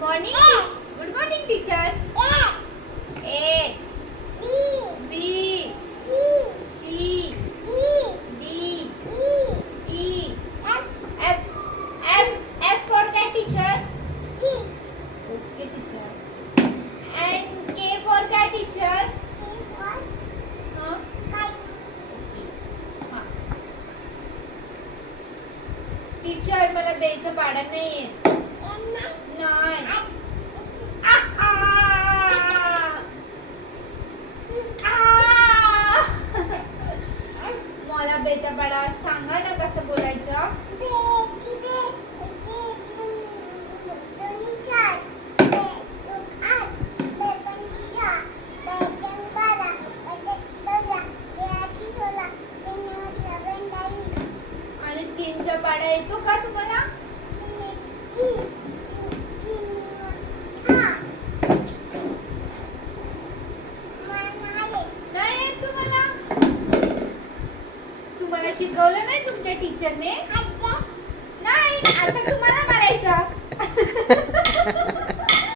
Morning. Good morning teacher. A B C D E F. F for cat teacher. Okay teacher. And K for cat teacher. Teacher मला बेचं पाडा नाही नाही. मला बेचा पाडा सांगा ना कसं बोलायचं. आणि तीनचा पाडा येतो का तुम्हाला. नाही येत तुम्हाला. तुम्हाला शिकवलं नाही तुमच्या टीचरने. नाही आता तुम्हाला मारायचं.